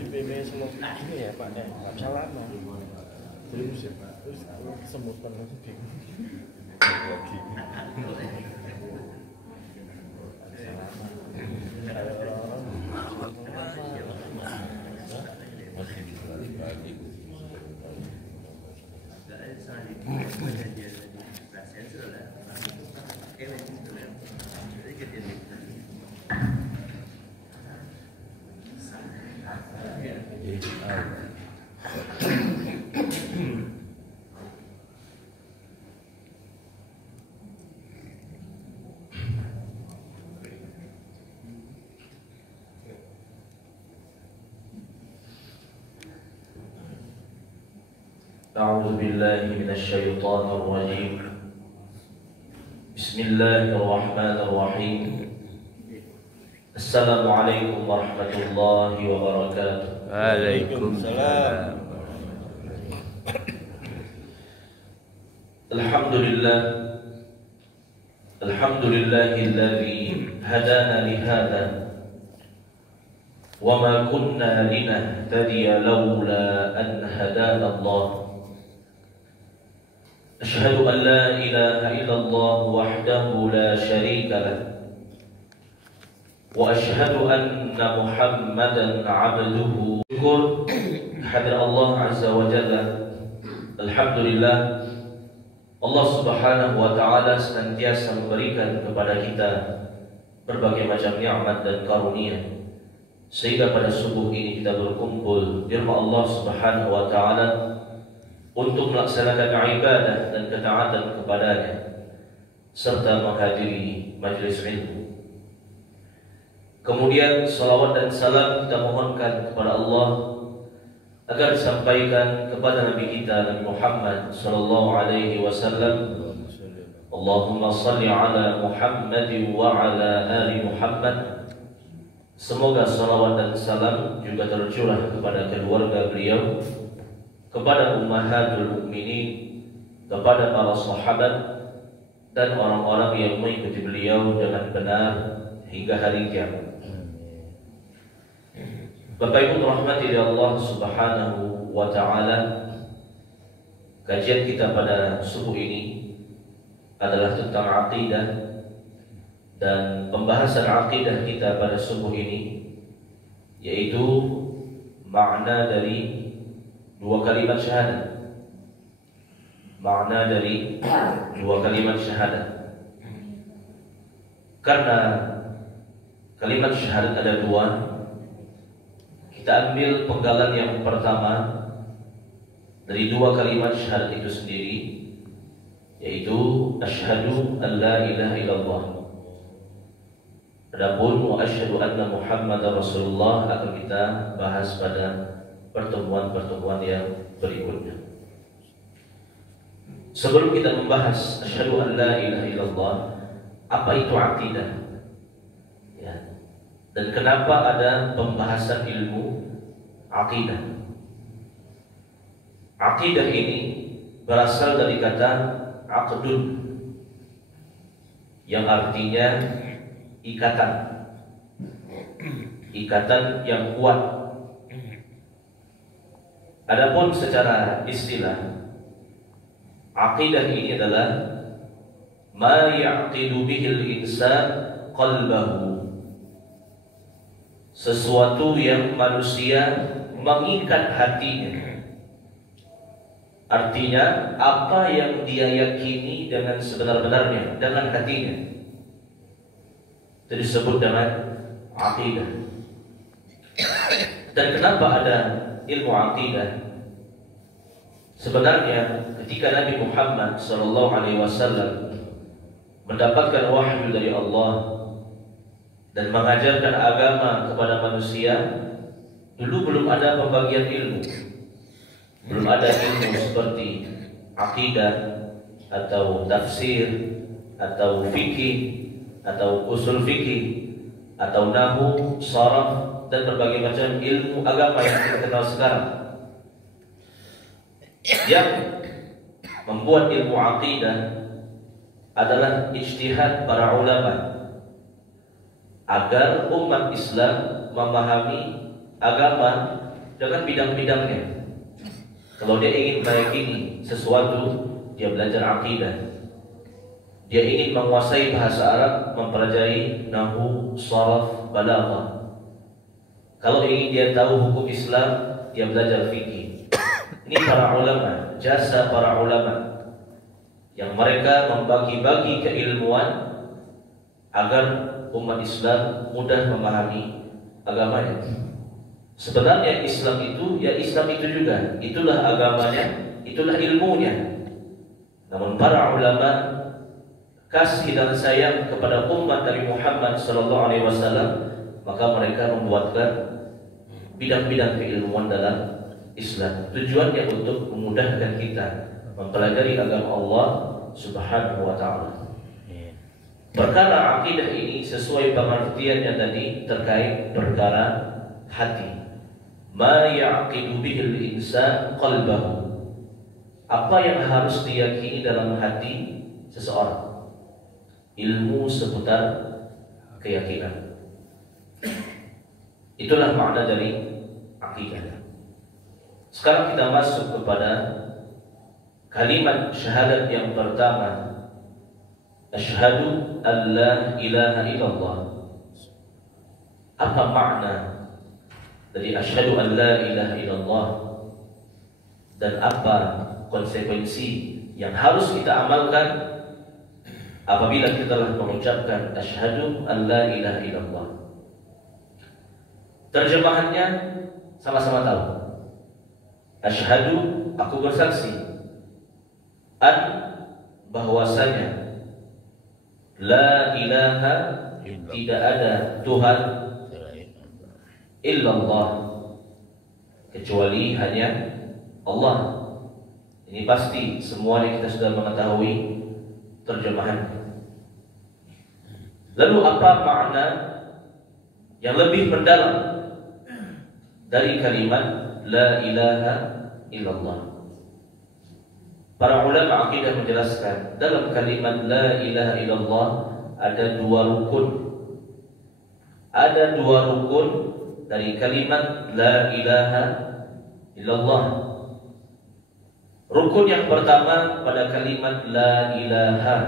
Di PB semua ini ya Pak ya, nggak bisa lama. Terus kesemutan lagi bingung. أعوذ بالله من الشيطان الرجيم. بسم الله الرحمن الرحيم. السلام عليكم ورحمة الله وبركاته. Waalaikumsalam. الحمد لله الذي هدانا لهذا وما كنا لنهتدي لولا أن هدانا الله. أشهد أن لا إله إلا الله وحده لا شريك له وأشهد أن محمدا عبده. شكر hadir Allah Azza wa Jalla. Alhamdulillah, Allah Subhanahu wa Ta'ala senantiasa memberikan kepada kita berbagai macam nikmat dan karunia, sehingga pada subuh ini kita berkumpul di rumah Allah Subhanahu wa Ta'ala untuk melaksanakan ibadah dan ketaatan kepadanya serta menghadiri majelis ilmu. Kemudian salawat dan salam kita mohonkan kepada Allah agar disampaikan kepada Nabi kita Nabi Muhammad sallallahu alaihi wasallam. Allahumma salli ala Muhammad wa ala ali Muhammad. Semoga salawat dan salam juga tercurah kepada keluarga beliau, kepada ummahatul mukminin, kepada para sahabat dan orang-orang yang mengikuti beliau dengan benar hingga hari kiamat. Bapak Ibu rahmati Allah Subhanahu wa Ta'ala, kajian kita pada subuh ini adalah tentang akidah, dan pembahasan akidah kita pada subuh ini yaitu makna dari dua kalimat syahadat. Makna dari dua kalimat syahadat. Karena kalimat syahadat ada dua, kita ambil penggalan yang pertama dari dua kalimat syahadat itu sendiri, yaitu asyhadu an la ilaha illallah. Adapun wa asyhadu anna Muhammadar Rasulullah akan kita bahas pada pertemuan-pertemuan yang berikutnya. Sebelum kita membahas asyhadu an la ilaha illallah, apa itu akidah? Ya. Dan kenapa ada pembahasan ilmu akidah? Akidah ini berasal dari kata aqdun, yang artinya ikatan. Ikatan yang kuat. Adapun secara istilah, akidah ini adalah ma yaqidu bihil insan qalbahu, sesuatu yang manusia mengikat hatinya. Artinya apa yang dia yakini dengan sebenar-benarnya, dengan hatinya, itu disebut dengan akidah. Dan kenapa ada ilmu akidah? Sebenarnya ketika Nabi Muhammad SAW mendapatkan wahyu dari Allah dan mengajarkan agama kepada manusia, dulu belum ada pembagian ilmu. Belum ada ilmu seperti akidah atau tafsir atau fikih atau usul fikih atau nahwu, sharaf, dan berbagai macam ilmu agama yang kita kenal sekarang. Yang membuat ilmu akidah adalah ijtihad para ulama. agar umat Islam memahami agama dengan bidang-bidangnya. Kalau dia ingin meyakini sesuatu, dia belajar akidah. Dia ingin menguasai bahasa Arab, mempelajari nahwu, sharaf, balaghah. Kalau ingin dia tahu hukum Islam, dia belajar fikih. Ini para ulama, jasa para ulama yang mereka membagi-bagi keilmuan agar umat Islam mudah memahami agamanya. Sebenarnya Islam itu, ya Islam itu juga, itulah agamanya, itulah ilmunya. Namun para ulama kasih dan sayang kepada umat Nabi Muhammad SAW, maka mereka membuatkan bidang-bidang keilmuan dalam Islam. Tujuannya untuk memudahkan kita mempelajari agama Allah Subhanahu wa Ta'ala. Perkara akidah ini sesuai pengertiannya tadi terkait perkara hati. Ma yaqidu bihil insan qalbahu. Apa yang harus diyakini dalam hati seseorang? Ilmu seputar keyakinan. Itulah makna dari akidah. Sekarang kita masuk kepada kalimat syahadat yang pertama. Asyhadu an la ilaha illallah. Apa makna dari asyhadu an la ilaha illallah? Dan apa konsekuensi yang harus kita amalkan apabila kita telah mengucapkan asyhadu an la ilaha illallah? Terjemahannya sama-sama tahu. Asyhadu, aku bersaksi. An, bahwasanya la ilaha, tidak ada Tuhan illallah, kecuali hanya Allah. Ini pasti semuanya kita sudah mengetahui terjemahannya. Lalu apa makna yang lebih mendalam dari kalimat la ilaha illallah? Para ulama akidah menjelaskan dalam kalimat la ilaha illallah ada dua rukun. Ada dua rukun dari kalimat la ilaha illallah. Rukun yang pertama pada kalimat la ilaha,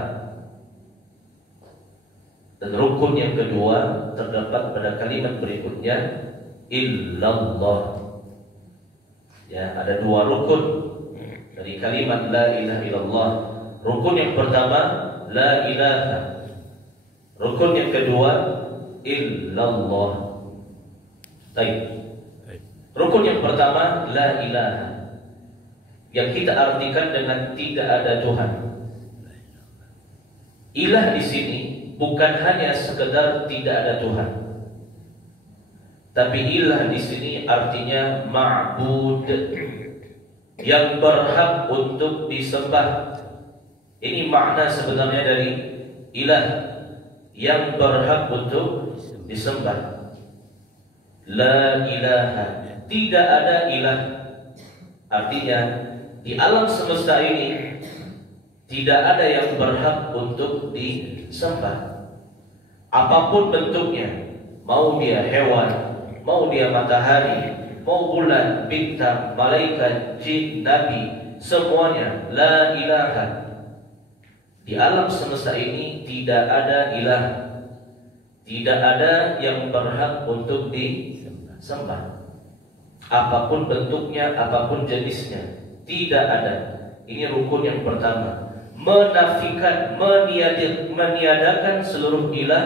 dan rukun yang kedua terdapat pada kalimat berikutnya illallah. Ya, ada dua rukun dari kalimat la ilaha illallah. Rukun yang pertama la ilaha, rukun yang kedua illallah. Baik. Rukun yang pertama la ilaha, yang kita artikan dengan tidak ada Tuhan. Ilah di sini bukan hanya sekedar tidak ada Tuhan, tapi ilah di sini artinya ma'bud, yang berhak untuk disembah. Ini makna sebenarnya dari ilah, yang berhak untuk disembah. La ilaha, tidak ada ilah. Artinya di alam semesta ini tidak ada yang berhak untuk disembah. Apapun bentuknya, mau dia hewan, mau dia matahari, mau bulan, bintang, malaikat, jin, nabi, semuanya la ilaha. Di alam semesta ini tidak ada ilah, tidak ada yang berhak untuk disembah. Apapun bentuknya, apapun jenisnya, tidak ada. Ini rukun yang pertama, menafikan, meniadakan seluruh ilah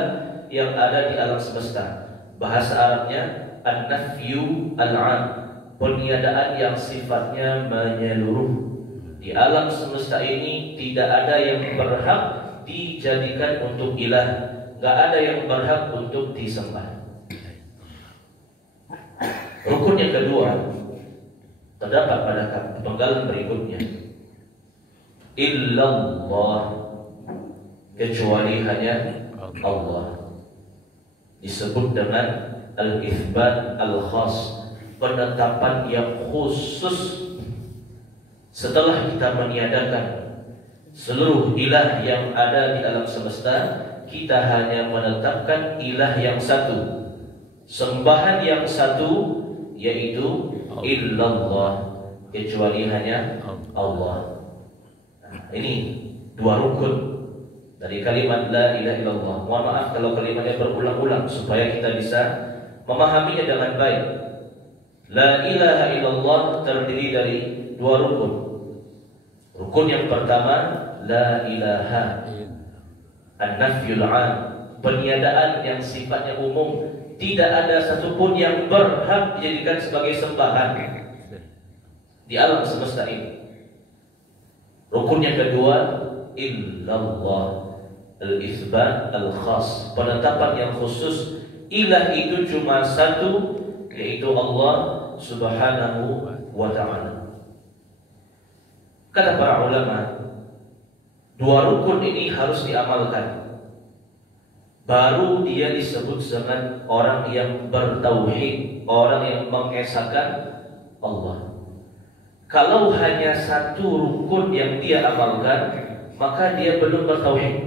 yang ada di alam semesta. Bahasa Arabnya an-nafyu al-'am, peniadaan yang sifatnya menyeluruh. Di alam semesta ini tidak ada yang berhak dijadikan untuk ilah, enggak ada yang berhak untuk disembah. Rukun yang kedua terdapat pada penggalan berikutnya, illallah, kecuali hanya Allah. Disebut dengan al-itsbat al-khas, penetapan yang khusus. Setelah kita meniadakan seluruh ilah yang ada di alam semesta, kita hanya menetapkan ilah yang satu, sembahan yang satu, yaitu illallah, kecuali hanya Allah. Nah, ini dua rukun dari kalimat la ilaha illallah. Mohon maaf kalau kalimatnya berulang-ulang supaya kita bisa memahaminya dengan baik. La ilaha illallah terdiri dari dua rukun. Rukun yang pertama, la ilaha, an-nafyul 'am, peniadaan yang sifatnya umum, tidak ada satupun yang berhak dijadikan sebagai sembahan di alam semesta ini. Rukun yang kedua, illallah, al-itsbat al-khas, penetapan yang khusus, ilah itu cuma satu, yaitu Allah Subhanahu wa ta'ala. Kata para ulama, dua rukun ini harus diamalkan, baru dia disebut dengan orang yang bertauhid, orang yang mengesahkan Allah. Kalau hanya satu rukun yang dia amalkan, maka dia belum bertauhid,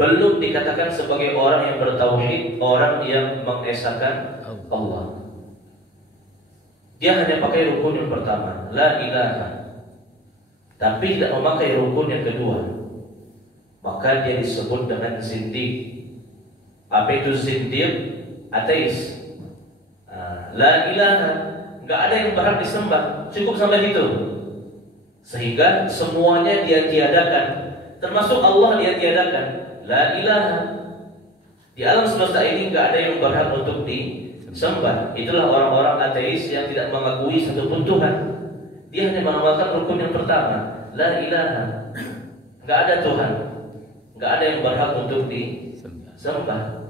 belum dikatakan sebagai orang yang bertauhid, orang yang mengesahkan Allah. Dia hanya pakai rukun yang pertama, la ilaha, tapi tidak memakai rukun yang kedua, maka dia disebut dengan zindiq. Apa itu zindiq? Ateis. La ilaha, nggak ada yang berhak disembah, cukup sampai itu. Sehingga semuanya dia tiadakan, termasuk Allah dia tiadakan. La ilaha, di alam semesta ini nggak ada yang berhak untuk disembah. Itulah orang-orang ateis yang tidak mengakui satupun Tuhan. Dia hanya mengamalkan rukun yang pertama, la ilaha, nggak ada Tuhan, nggak ada yang berhak untuk disembah,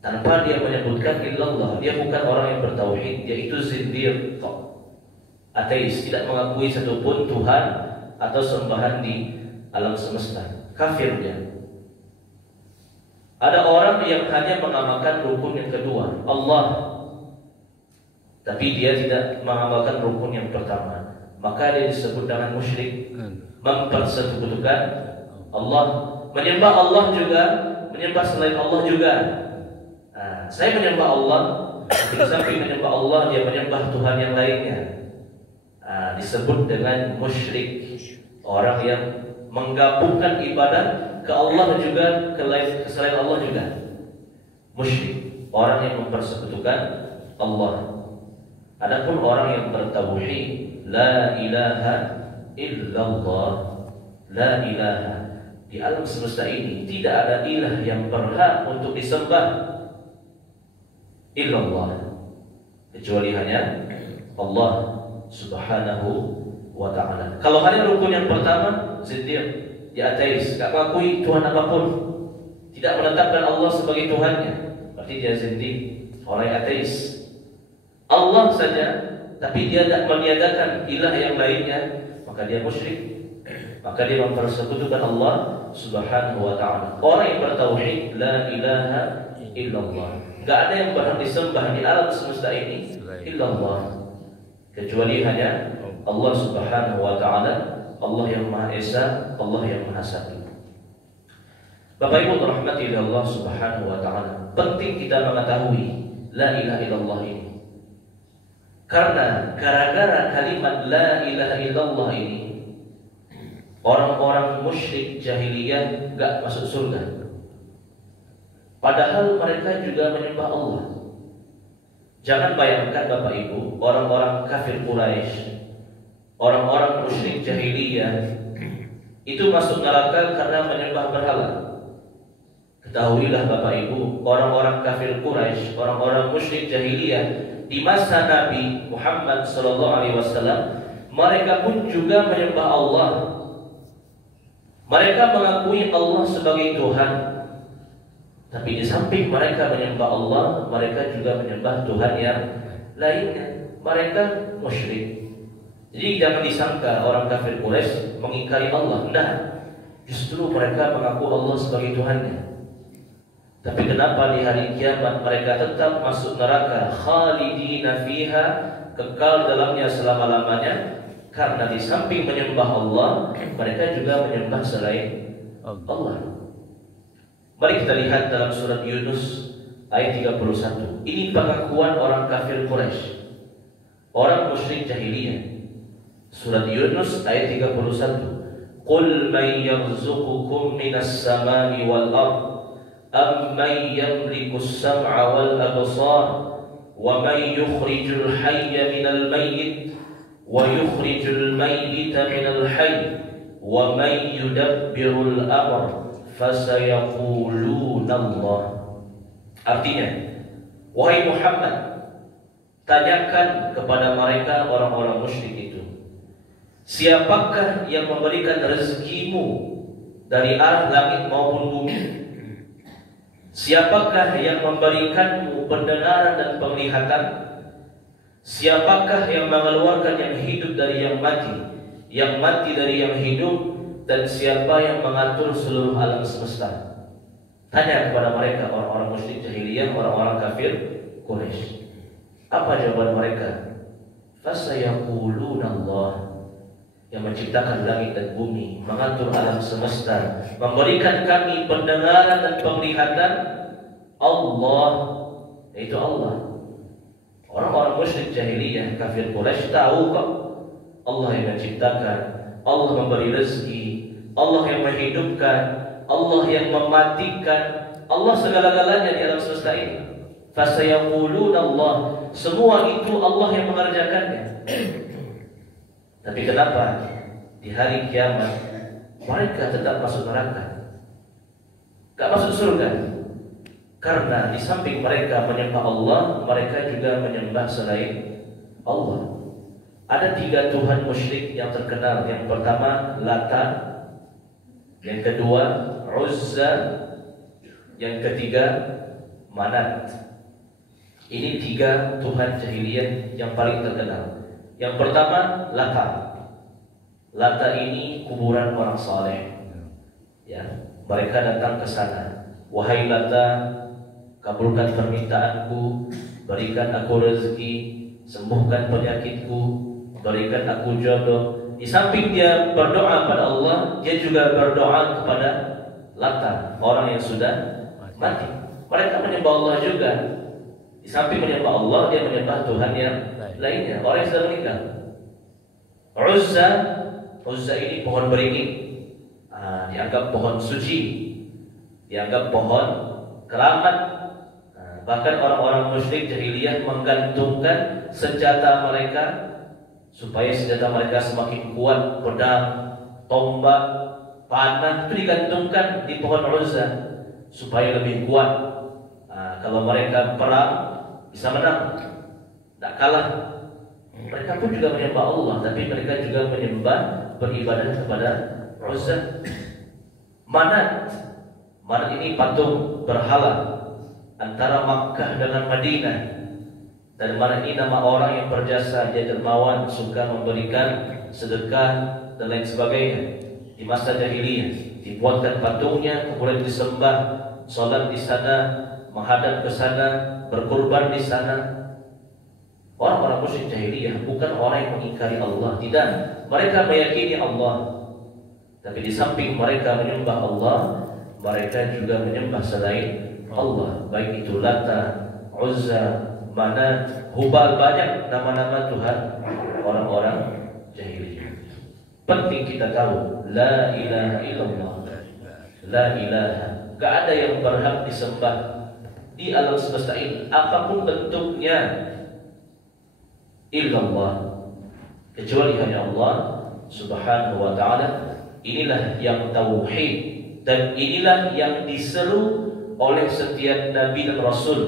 tanpa dia menyebutkan illallah. Dia bukan orang yang bertauhid, yaitu zindiq, ateis, tidak mengakui satupun Tuhan atau sembahan di alam semesta, kafir dia. Ada orang yang hanya mengamalkan rukun yang kedua, Allah, tapi dia tidak mengamalkan rukun yang pertama, maka dia disebut dengan musyrik, mempersekutukan Allah, menyembah Allah juga, menyembah selain Allah juga. Saya menyembah Allah, di samping menyembah Allah, dia menyembah Tuhan yang lainnya. Disebut dengan musyrik, orang yang menggabungkan ibadah ke Allah juga, ke selain Allah juga. Musyrik, orang yang mempersekutukan Allah. Adapun orang yang bertauhid, la ilaha illallah, la ilaha, di alam semesta ini tidak ada ilah yang berhak untuk disembah illallah, kecuali hanya Allah Subhanahu wa ta'ala. Kalau hanya rukun yang pertama, zindiq, dia ateis, tak mengakui Tuhan apapun, tidak menetapkan Allah sebagai Tuhannya, berarti dia zindiq, orang yang ateis. Allah saja, tapi dia tidak meniadakan ilah yang lainnya, maka dia musyrik, maka dia mempersekutukan Allah Subhanahu wa ta'ala. Orang yang bertauhid, la ilaha illallah, enggak ada yang berhak disembah di alam semesta ini illallah, kecuali hanya Allah Subhanahu wa ta'ala, Allah yang Maha Esa, Allah yang Maha Satu. Bapak Ibu rahmati Allah Subhanahu wa ta'ala, penting kita mengetahui la ilaha illallah ini. Karena gara-gara kalimat la ilaha illallah ini, orang-orang musyrik jahiliyah enggak masuk surga, padahal mereka juga menyembah Allah. Jangan bayangkan Bapak Ibu, orang-orang kafir Quraisy, orang-orang musyrik jahiliyah itu masuk neraka karena menyembah berhala. Ketahuilah Bapak Ibu, orang-orang kafir Quraisy, orang-orang musyrik jahiliyah di masa Nabi Muhammad SAW, mereka pun juga menyembah Allah. Mereka mengakui Allah sebagai Tuhan, tapi di samping mereka menyembah Allah, mereka juga menyembah Tuhan yang lainnya. Mereka musyrik. Jadi jangan disangka orang kafir Quraisy mengingkari Allah. Tidak, justru mereka mengaku Allah sebagai Tuhannya. Tapi kenapa di hari kiamat mereka tetap masuk neraka, khalidina fiha, kekal dalamnya selama-lamanya? Karena di samping menyembah Allah, mereka juga menyembah selain Allah. Mari kita lihat dalam surat Yunus ayat 31. Ini pengakuan orang kafir Quraisy, orang musyrik jahiliyah. Surat Yunus ayat 31. Qul man yarzuqukum minas samai wal ard am man yamliku as-sam'a wal absar wa man yukhrijul hayya minal mayyit wa yukhrijul mayyita minal hayy wa man yudabbirul amr fasayaquluna Allah. Artinya, wahai Muhammad, tanyakan kepada mereka orang-orang musyrik itu, siapakah yang memberikan rezekimu dari arah langit maupun bumi? Siapakah yang memberikanmu pendengaran dan penglihatan? Siapakah yang mengeluarkan yang hidup dari yang mati dari yang hidup? Dan siapa yang mengatur seluruh alam semesta? Tanya kepada mereka orang-orang musyrik jahiliyah, orang-orang kafir Quraisy. Apa jawaban mereka? Fasayaquluna Allah, yang menciptakan langit dan bumi, mengatur alam semesta, memberikan kami pendengaran dan penglihatan, Allah, yaitu Allah. Orang-orang musyrik jahiliyah kafir Quraisy tahu kok Allah yang menciptakan, Allah memberi rezeki, Allah yang menghidupkan, Allah yang mematikan, Allah segala-galanya di alam semesta ini. Fasayaquluna Allah, semua itu Allah yang mengerjakannya. Tapi kenapa di hari kiamat mereka tetap masuk neraka, gak masuk surga? Karena di samping mereka menyembah Allah, mereka juga menyembah selain Allah. Ada 3 Tuhan musyrik yang terkenal. Yang pertama Lata, yang kedua Uzza, yang ketiga Manat. Ini 3 Tuhan jahiliyah yang paling terkenal. Yang pertama Lata. Lata ini kuburan orang saleh. Ya, mereka datang ke sana. Wahai Lata, kabulkan permintaanku, berikan aku rezeki, sembuhkan penyakitku, berikan aku jodoh. Di samping dia berdoa pada Allah, dia juga berdoa kepada Lata, orang yang sudah mati. Mereka menyembah Allah juga. Di samping menyembah Allah, dia menyembah Tuhan yang lainnya, orang yang sudah meninggal. Uzza ini pohon beringin, dianggap pohon suci, dianggap pohon keramat. Bahkan orang-orang musyrik jahiliyah menggantungkan senjata mereka supaya senjata mereka semakin kuat, pedang, tombak, panah itu digantungkan di pohon Uzza supaya lebih kuat. Kalau mereka perang bisa menang, tidak kalah. Mereka pun juga menyembah Allah, tapi mereka juga menyembah, beribadah kepada Uzza. Manat ini patung berhala antara Makkah dengan Madinah. Dan Manat ini nama orang yang berjasa, dia dermawan, suka memberikan sedekah dan lain sebagainya. Di masa jahiliyah dibuatkan patungnya, kemudian disembah, sholat di sana, menghadap ke sana, berkurban di sana. Orang-orang musyrik jahiliyah bukan orang yang mengingkari Allah, tidak. Mereka meyakini Allah, tapi di samping mereka menyembah Allah, mereka juga menyembah selain Allah, baik itu Lata, Uzza, Manat, Hubal, banyak nama-nama Tuhan orang-orang jahiliyah. Penting kita tahu la ilaha illallah, la ilaha, gak ada yang berhak disembah di alam semesta ini apapun bentuknya illallah, kecuali hanya Allah subhanahu wa ta'ala. Inilah yang tauhid, dan inilah yang diseru oleh setiap Nabi dan Rasul,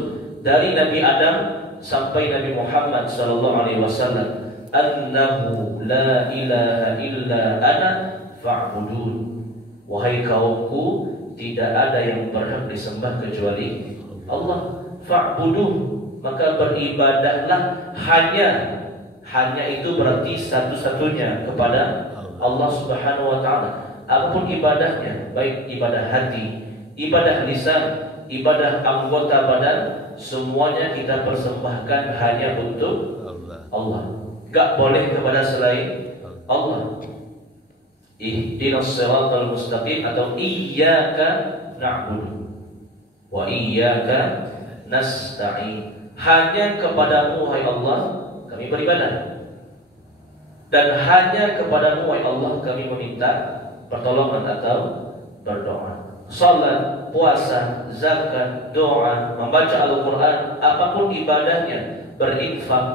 dari Nabi Adam sampai Nabi Muhammad sallallahu alaihi wasallam, annahu la ilaha illa ana fa'budun. Wahai kaumku, tidak ada yang berhak disembah kecuali Allah. Fa'buduh, maka beribadahlah hanya itu berarti satu-satunya kepada Allah subhanahu wa ta'ala. Apapun ibadahnya, baik ibadah hati, ibadah lisan, ibadah anggota badan, semuanya kita persembahkan hanya untuk Allah. Gak boleh kepada selain Allah. Ihdinas siratal mustaqim atau iyyaka na'budu. wa iyyaka nasta'in. Hanya kepadamu wahai Allah kami beribadah, dan hanya kepadamu wahai Allah kami meminta pertolongan atau berdoa. Salat, puasa, zakat, doa, membaca Al-Quran, apapun ibadahnya, berinfak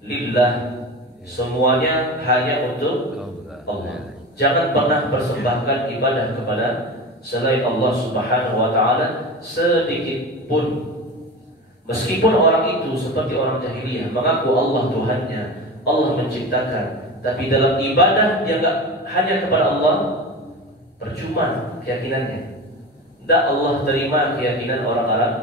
lillah, semuanya hanya untuk Allah. Jangan pernah persembahkan ibadah kepada selain Allah Subhanahu wa taala sedikit pun. Meskipun orang itu seperti orang jahiliyah mengaku Allah Tuhannya, Allah menciptakan, tapi dalam ibadah dia enggak hanya kepada Allah, percuma keyakinannya. Tidak Allah terima keyakinan orang-orang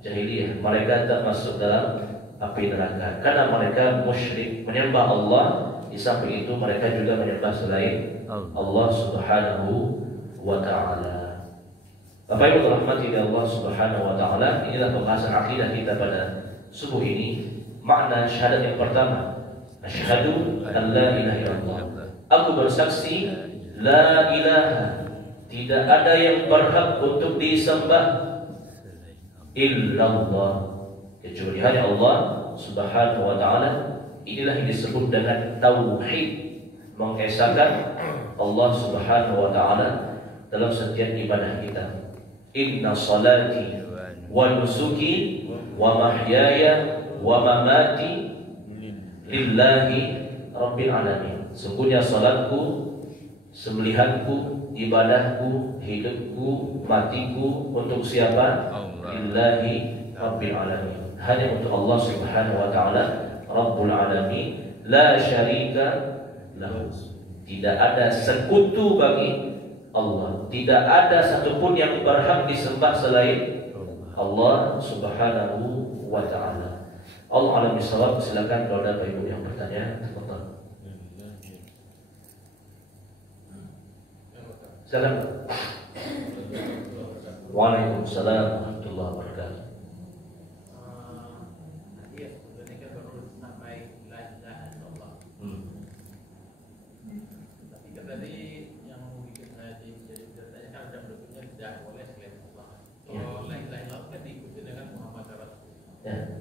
jahiliyah. Mereka tak masuk dalam api neraka karena mereka musyrik, menyembah Allah. Di samping itu mereka juga menyembah selain Allah Subhanahu wa taala. Bapak Ibu rahmati Allah Subhanahu wa taala, inilah pembahasan akidah kita pada subuh ini. Makna syahadat yang pertama, asyhadu an la ilaha illallah. Aku bersaksi la ilaha, tidak ada yang berhak untuk disembah illallah, kecuali hanya Allah Subhanahu wa taala. Inilah yang disebut dengan tauhid, mengesahkan Allah Subhanahu wa taala dalam setiap ibadah kita. Inna salati wa nusuki wa mahyaya wa mamati lillahi rabbil alamin. Sungguhnya salatku, sembelihanku, ibadahku, hidupku, matiku untuk siapa? Lillahi rabbil alamin. Hanya untuk Allah Subhanahu wa taala Rabbul alamin, la syarika lahu. Tidak ada sekutu bagi Allah. Tidak ada satupun yang berhak disembah selain Allah Subhanahu wa taala. Allah alam bisawab. Silakan kalau ada Bapak Ibu yang bertanya. Salam. Waalaikumsalam warahmatullahi wabarakatuh. Tadi yang bikin saya jadi bertanya kan ada bentuknya tidak boleh selain Allah. Kalau lain-lain kan diikuti dengan Muhammad Rasulullah.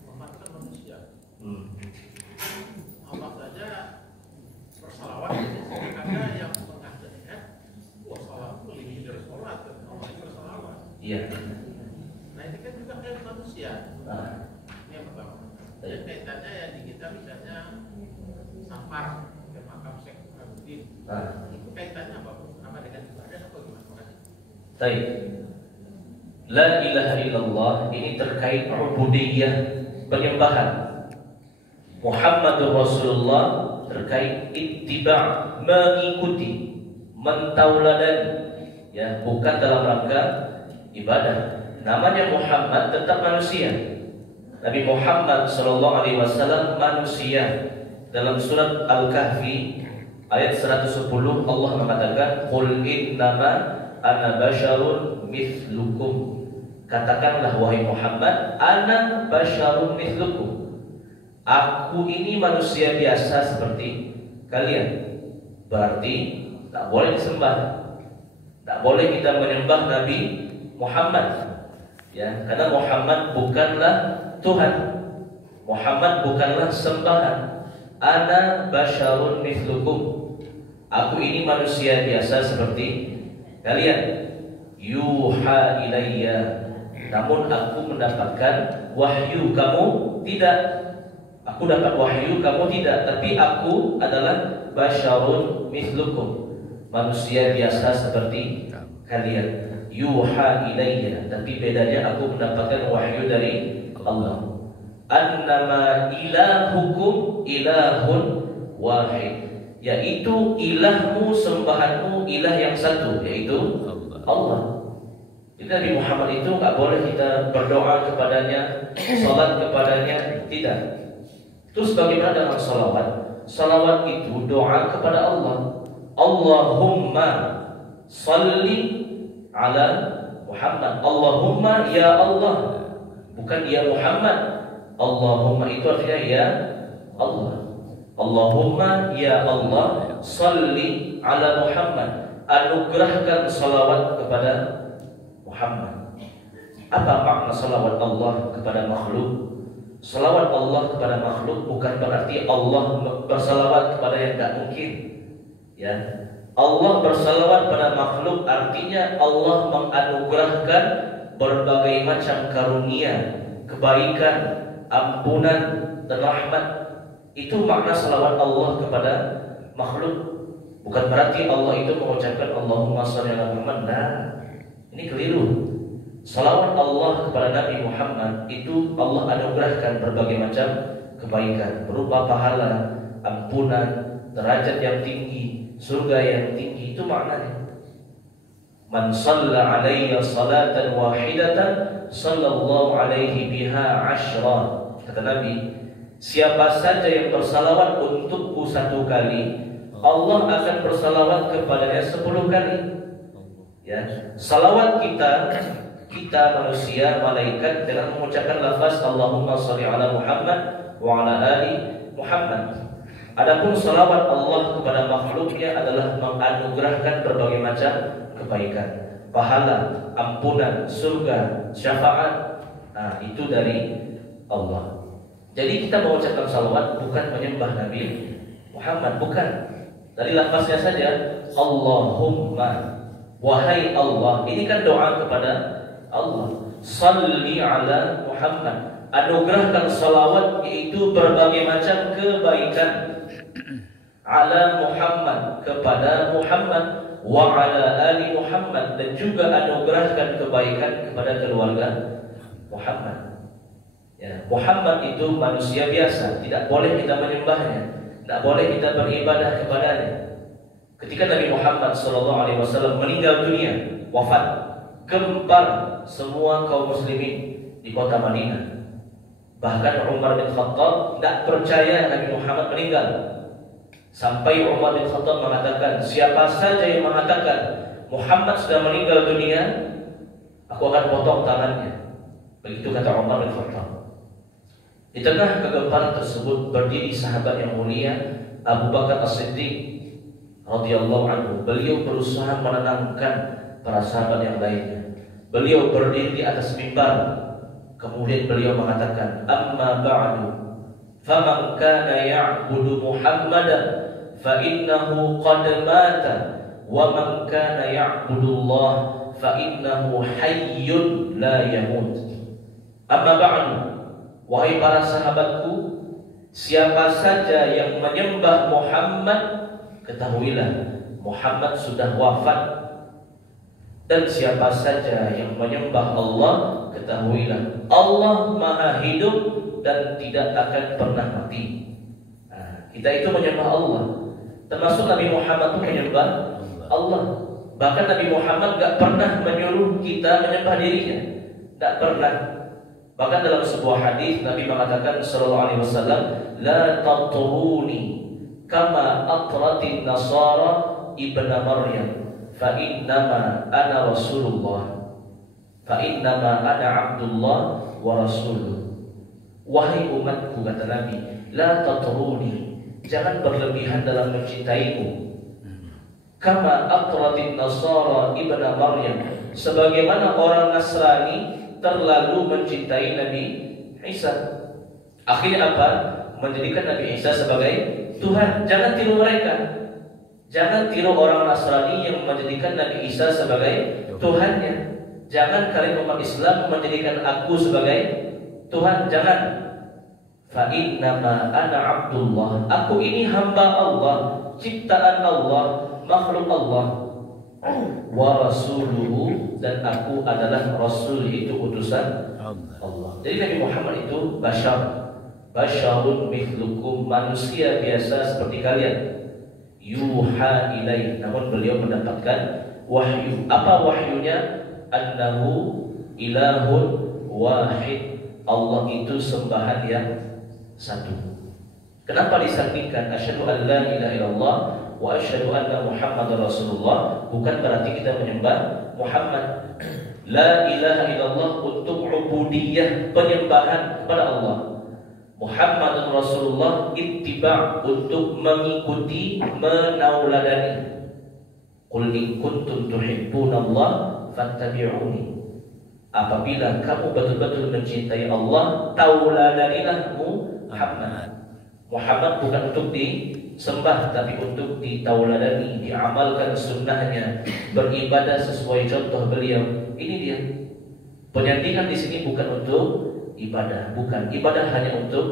Muhammad kan manusia. Allah saja bersalawat karena yang mengatakan salawat lebih dari sholat, Allah itu bersalawat. Iya. Nah ini kan juga kayak manusia. Ini yang pertama. Dan kaitannya ya di kita misalnya safar ke makam Syekh Abudin. Itu kaitannya apa dengan ibadah atau gimana? Baik. La ilaha illallah ini terkait ubudiyah, penyembahan. Muhammadur Rasulullah terkait ittiba', mengikuti, mentauladani, ya, bukan dalam rangka ibadah. Namanya Muhammad tetap manusia. Nabi Muhammad sallallahu alaihi wasallam manusia. Dalam surat Al-Kahfi ayat 110 Allah mengatakan, "Qul innama ana basyarun mithlukum." Katakanlah wahai Muhammad, ana basyarun mithlukum. Aku ini manusia biasa seperti kalian. Berarti tak boleh disembah. Tak boleh kita menyembah Nabi Muhammad. Ya, karena Muhammad bukanlah Tuhan. Muhammad bukanlah sembahan. Ana basyarun mithlukum. Aku ini manusia biasa seperti kalian. Yuha ilayya. Namun aku mendapatkan wahyu, kamu tidak. Aku dapat wahyu, kamu tidak. Tapi aku adalah basyarun mithlukum, manusia biasa seperti kalian. Yuha ilayya, tapi bedanya aku mendapatkan wahyu dari Allah. Annama ilahukum ilahun wahid, yaitu ilahmu, sembahanmu, ilah yang satu, yaitu Allah. Jadi Nabi Muhammad itu nggak boleh kita berdoa kepadanya, salat kepadanya, tidak. Terus bagaimana dengan salawat? Salawat itu doa kepada Allah. Allahumma salli ala Muhammad. Allahumma ya Allah, bukan ya Muhammad. Allahumma itu artinya ya Allah. Allahumma ya Allah salli ala Muhammad. Anugerahkan salawat kepada Muhammad. Apa makna salawat Allah kepada makhluk? Salawat Allah kepada makhluk bukan berarti Allah bersalawat kepada yang tidak mungkin. Ya, Allah bersalawat pada makhluk artinya Allah menganugerahkan berbagai macam karunia, kebaikan, ampunan dan rahmat. Itu makna salawat Allah kepada makhluk. Bukan berarti Allah itu mengucapkan Allahumma shalli ala Muhammad. Nah, ini keliru. Salawat Allah kepada Nabi Muhammad itu Allah anugerahkan berbagai macam kebaikan berupa pahala, ampunan, derajat yang tinggi, surga yang tinggi. Itu maknanya. Man shalla alayya salatan wahidatan sallallahu alaihi biha ashra. Kata Nabi, siapa saja yang bersalawat untukku satu kali, Allah akan bersalawat kepadanya 10 kali. Ya, salawat kita manusia, malaikat dengan mengucapkan lafaz Allahumma shalli ala Muhammad wa ala ali Muhammad. Adapun salawat Allah kepada makhluknya adalah menganugerahkan berbagai macam kebaikan, pahala, ampunan, surga, syafaat. Nah, itu dari Allah. Jadi kita mengucapkan salawat bukan menyembah Nabi Muhammad, bukan. Dari lafaznya saja Allahumma, wahai Allah. Ini kan doa kepada Allah. Salli ala Muhammad, anugerahkan salawat yaitu berbagai macam kebaikan ala Muhammad, kepada Muhammad, wa ala ali Muhammad, dan juga anugerahkan kebaikan kepada keluarga Muhammad. Ya, Muhammad itu manusia biasa, tidak boleh kita menyembahnya, tidak boleh kita beribadah kepadanya. Ketika Nabi Muhammad SAW meninggal dunia, wafat, gempar semua kaum muslimin di kota Madinah. Bahkan Umar bin Khattab tidak percaya Nabi Muhammad meninggal. Sampai Umar bin Khattab mengatakan, siapa saja yang mengatakan Muhammad sudah meninggal dunia, aku akan potong tangannya. Begitu kata Umar bin Khattab. Di tengah kegemparan tersebut berdiri sahabat yang mulia Abu Bakar As-Siddiq radhiyallahu anhu. Beliau berusaha menenangkan para sahabat yang lainnya. Beliau berdiri di atas mimbar, kemudian beliau mengatakan, amma ba'du, faman kana ya'budu Muhammadan fa innahu qad mata, wa man kana ya'budu Allah fa innahu hayyun la yamut. Amma ba'du, wahai para sahabatku, siapa saja yang menyembah Muhammad, ketahuilah Muhammad sudah wafat. Dan siapa saja yang menyembah Allah, ketahuilah Allah maha hidup dan tidak akan pernah mati. Nah, kita itu menyembah Allah, termasuk Nabi Muhammad itu menyembah Allah. Bahkan Nabi Muhammad gak pernah menyuruh kita menyembah dirinya, gak pernah. Bahkan dalam sebuah hadis Nabi mengatakan sallallahu alaihi wasallam, la tatruni kama atratin nasara ibna Maryam, fa innama ana Rasulullah, fa innama ana Abdullah wa Rasuluh. Wahai umatku, kata Nabi, la tatruni, jangan berlebihan dalam mencintaiku. Kama atratin nasara ibna Maryam, sebagaimana orang Nasrani terlalu mencintai Nabi Isa. Akhirnya apa? Menjadikan Nabi Isa sebagai Tuhan. Jangan tiru mereka. Jangan tiru orang Nasrani yang menjadikan Nabi Isa sebagai Tuhannya. Jangan kalian umat Islam menjadikan aku sebagai Tuhan. Jangan. Fa innama ana Abdullah, aku ini hamba Allah, ciptaan Allah, makhluk Allah, wa rasuluhu, dan aku adalah Rasul, itu utusan Allah. Jadi Nabi Muhammad itu basyarun mithlukum, manusia biasa seperti kalian. Yuha ilaih, namun beliau mendapatkan wahyu. Apa wahyunya? Annahu ilahun wahid, Allah itu sembahan yang satu. Kenapa disandingkan asyhadu an la ilaha illallah wa asyhadu anna Muhammadar Rasulullah? Bukan berarti kita menyembah Muhammad. La ilaha illallah untuk ubudiyah, penyembahan kepada Allah. Muhammadun Rasulullah ittiba', untuk mengikuti, menauladani. Qul in kuntum tuhibbunallah fattabi'uni. Apabila kamu betul-betul mencintai Allah, tauladanilah Muhammad. Muhammad bukan untuk disembah, tapi untuk ditauladani, diamalkan sunnahnya, beribadah sesuai contoh beliau. Ini dia. Penyandingan di sini bukan untuk ibadah, bukan. Ibadah hanya untuk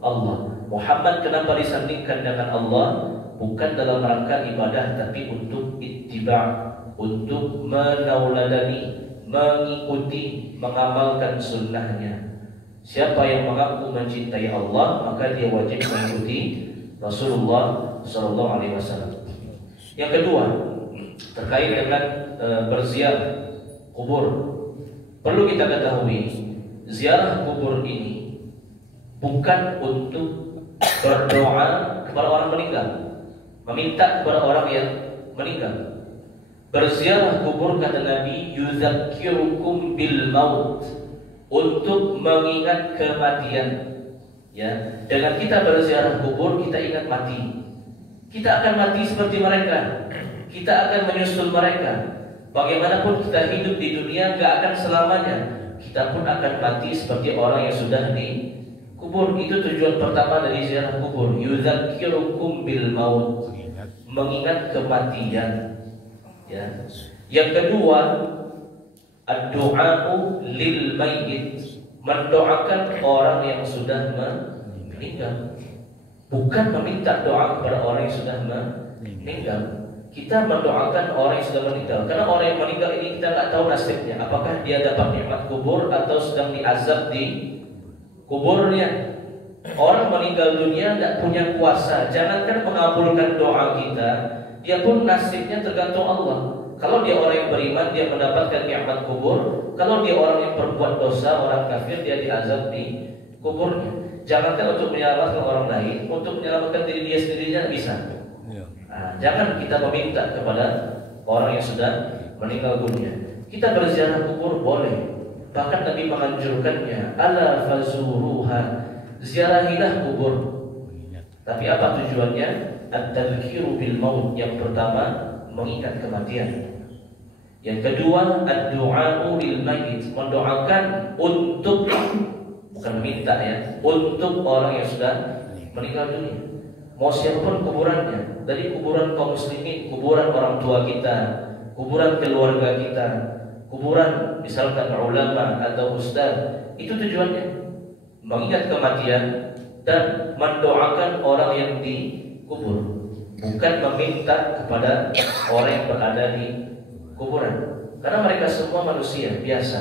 Allah. Muhammad kenapa disandingkan dengan Allah? Bukan dalam rangka ibadah, tapi untuk ittiba', untuk menauladani, mengikuti, mengamalkan sunnahnya. Siapa yang mengaku mencintai Allah, maka dia wajib mengikuti Rasulullah Sallallahu Alaihi Wasallam. Yang kedua, terkait dengan berziarah kubur, perlu kita ketahui, ziarah kubur ini bukan untuk berdoa kepada orang meninggal, meminta kepada orang yang meninggal. Berziarah kubur, kata Nabi, yuzakkirukum bil maut, untuk mengingat kematian. Ya, dengan kita berziarah kubur, kita ingat mati. Kita akan mati seperti mereka. Kita akan menyusul mereka. Bagaimanapun kita hidup di dunia, gak akan selamanya. Kita pun akan mati seperti orang yang sudah dikubur. Itu tujuan pertama dari ziarah kubur. Yuzakkirukum bil maut, mengingat kematian. Ya. Yang kedua, ad-du'a'u lil mayyit, mendoakan orang yang sudah meninggal. Bukan meminta doa kepada orang yang sudah meninggal. Kita mendoakan orang yang sudah meninggal, karena orang yang meninggal ini kita nggak tahu nasibnya. Apakah dia dapat nikmat kubur atau sedang diazab di kuburnya. Orang meninggal dunia tidak punya kuasa. Jangankan mengabulkan doa kita, dia pun nasibnya tergantung Allah. Kalau dia orang yang beriman, dia mendapatkan nikmat kubur. Kalau dia orang yang berbuat dosa, orang kafir, dia diazab di kuburnya. Jangankan untuk menyelamatkan orang lain, untuk menyelamatkan diri dia sendirinya bisa. Nah, jangan kita meminta kepada orang yang sudah meninggal dunia. Kita berziarah kubur boleh. Bahkan Nabi menganjurkannya, ala fazuruha, ziarahilah kubur. Tapi apa tujuannya? At-tadhkiru bil maut. Yang pertama, mengingat kematian. Yang kedua, ad-du'a'u lil mayyit, mendoakan untuk, bukan minta ya, untuk orang yang sudah meninggal dunia. Mau siapapun kuburannya, dari kuburan kaum muslimin, kuburan orang tua kita, kuburan keluarga kita, kuburan misalkan ulama atau ustaz, itu tujuannya mengingat kematian dan mendoakan orang yang dikubur, bukan meminta kepada orang yang berada di kuburan. Karena mereka semua manusia biasa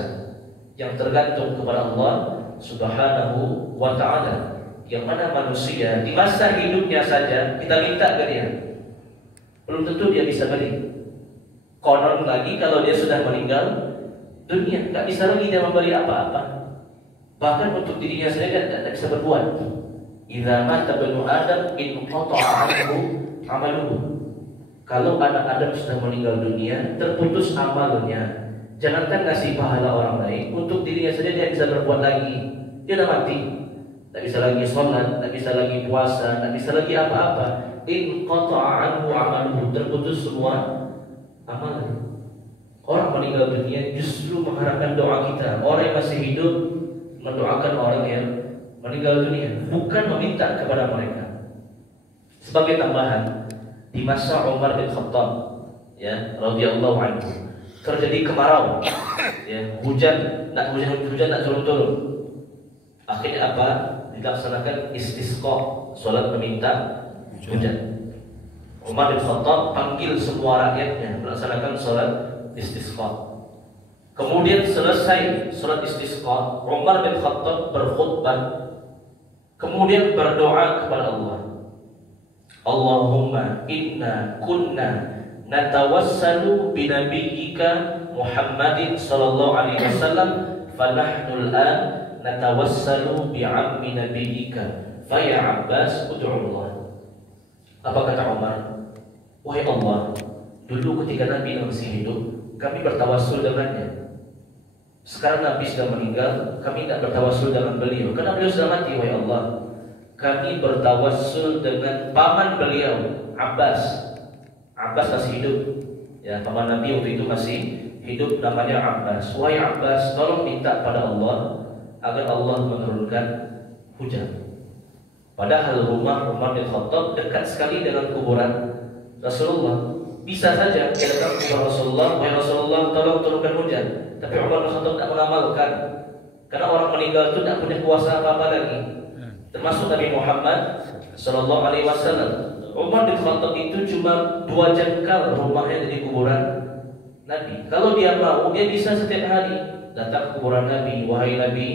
yang tergantung kepada Allah Subhanahu wa ta'ala. Yang mana manusia di masa hidupnya saja kita minta ke dia, belum tentu dia bisa beri. Konon lagi kalau dia sudah meninggal dunia, nggak bisa lagi dia memberi apa-apa. Bahkan untuk dirinya sendiri tidak bisa berbuat. Idza mata banu Adam inqata'a anhu amaluhu. Kalau anak Adam sudah meninggal dunia, terputus amalnya. Jangankan ngasih pahala orang lain, untuk dirinya saja dia bisa berbuat lagi. Dia sudah mati, tak bisa lagi sholat, tak bisa lagi puasa, tak bisa lagi apa-apa. Inqata'a anhu amaluhu, terputus semua amalan. Orang meninggal dunia justru mengharapkan doa kita. Orang yang masih hidup mendoakan orang yang meninggal dunia, bukan meminta kepada mereka. Sebagai tambahan, di masa Umar bin Khattab, ya, radhiyallahu anhu, terjadi kemarau, ya, hujan tak turun-turun. Akhirnya apa? Dilaksanakan istisqa, salat meminta hujan. Umar bin Khattab panggil semua rakyatnya melaksanakan salat istisqa. Kemudian selesai salat istisqa, Umar bin Khattab berkhutbah, kemudian berdoa kepada Allah. Allahumma inna kunna natawassalu binabiyyika Muhammadin sallallahu alaihi wasallam, fanahnu al-an natawassalu bi'ammi nabiyyika fa ya Abbas ud'u Allah. Apa kata Umar? Wahai Allah, dulu ketika Nabi masih hidup, kami bertawassul dengannya. Sekarang Nabi sudah meninggal, kami tidak bertawassul dengan beliau karena beliau sudah mati. Wahai Allah, kami bertawassul dengan paman beliau, Abbas. Abbas masih hidup, ya, paman Nabi waktu itu masih hidup namanya Abbas. Wahai Abbas, tolong minta pada Allah agar Allah menurunkan hujan. Padahal rumah Umar bin Khattab dekat sekali dengan kuburan Rasulullah. Bisa saja dia datang ke Rasulullah, wahai Rasulullah, tolong turunkan hujan. Tapi Umar bin Khattab tidak mengamalkan, karena orang meninggal itu tidak punya kuasa apa-apa lagi. Termasuk Nabi Muhammad Sallallahu Alaihi Wasallam. Umar bin Khattab itu cuma 2 jengkal rumahnya dari kuburan Nabi. Kalau dia mau, dia bisa setiap hari datang ke kuburan Nabi. Wahai Nabi,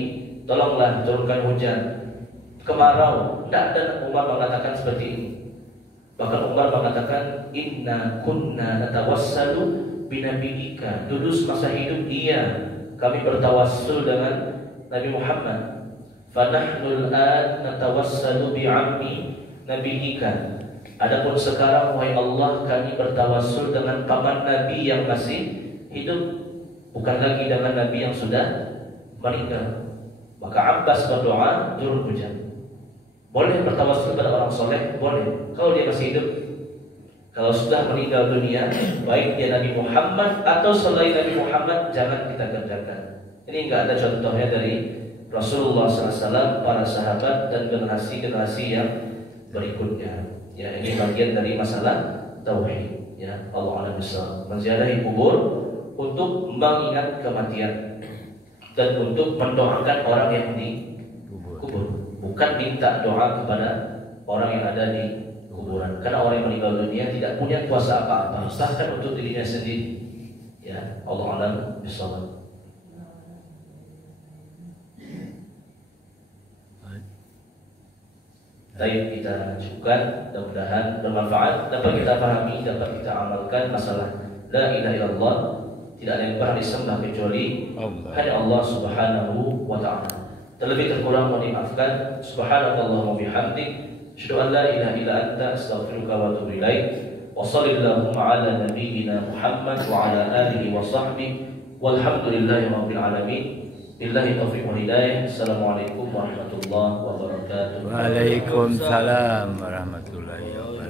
tolonglah turunkan hujan. Kemarau, tidak ada Umar mengatakan seperti ini. Bahkan Umar mengatakan, Inna kunna natawassalu binabiika. Dulu semasa hidup kami bertawassul dengan Nabi Muhammad. Fanahnul an natawassalu bi'ammi nabiika. Adapun sekarang, wahai Allah, kami bertawassul dengan paman Nabi yang masih hidup, bukan lagi dengan Nabi yang sudah meninggal. Maka Abbas berdoa turun hujan. Boleh bertawassul pada orang soleh, boleh. Kalau dia masih hidup. Kalau sudah meninggal dunia, baik dia Nabi Muhammad atau selain Nabi Muhammad, jangan kita kerjakan. Ini enggak ada contohnya dari Rasulullah SAW, para sahabat dan generasi-generasi yang berikutnya. Ya, ini bagian dari masalah tauhid. Ya, Allah a'lam bishawab. Menziarahi kubur untuk mengingat kematian dan untuk mendoakan orang yang di kubur. Bukan minta doa kepada orang yang ada di kuburan. Karena orang yang meninggal dunia tidak punya kuasa apa-apa, bahkan untuk dirinya sendiri. Ya, Allah a'lam bishawab. Baik, kita cukupkan. Mudah-mudahan bermanfaat, dapat kita pahami, dapat kita amalkan masalah la ilaha illallah. Tidak ada yang berhak disembah kecuali hanya Allah Subhanahu wa ta'ala. Terlebih terkurang mohon dimaafkan. Subhanallah wa bihamdik, asyhadu an la ilaha illa anta, astaghfiruka wa atubu ilaik. Wa sallallahu ala nabiyyina Muhammad wa ala alihi wa sahbihi walhamdulillahi rabbil alamin. Billahi taufiq wal hidayah. Assalamualaikum warahmatullahi wabarakatuh. Waalaikumsalam warahmatullahi wabarakatuh.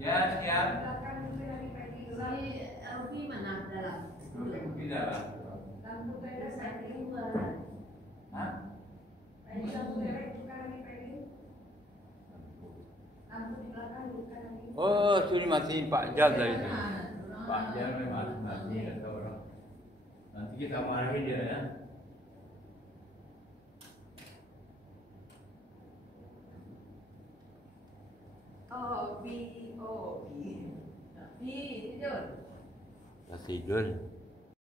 Ya, siap. Si Rufi mana dalam? Rufi dalam. Lampu merah saya keluar. Hah? Ini lampu merah bukan lagi pening. Lampu di belakang bukan lagi. Oh, sudah masih 4 jam dari itu. panjang memang nanti kata orang. Nanti kita marahin dia ya. Oh, B, tidur. Masih tidur.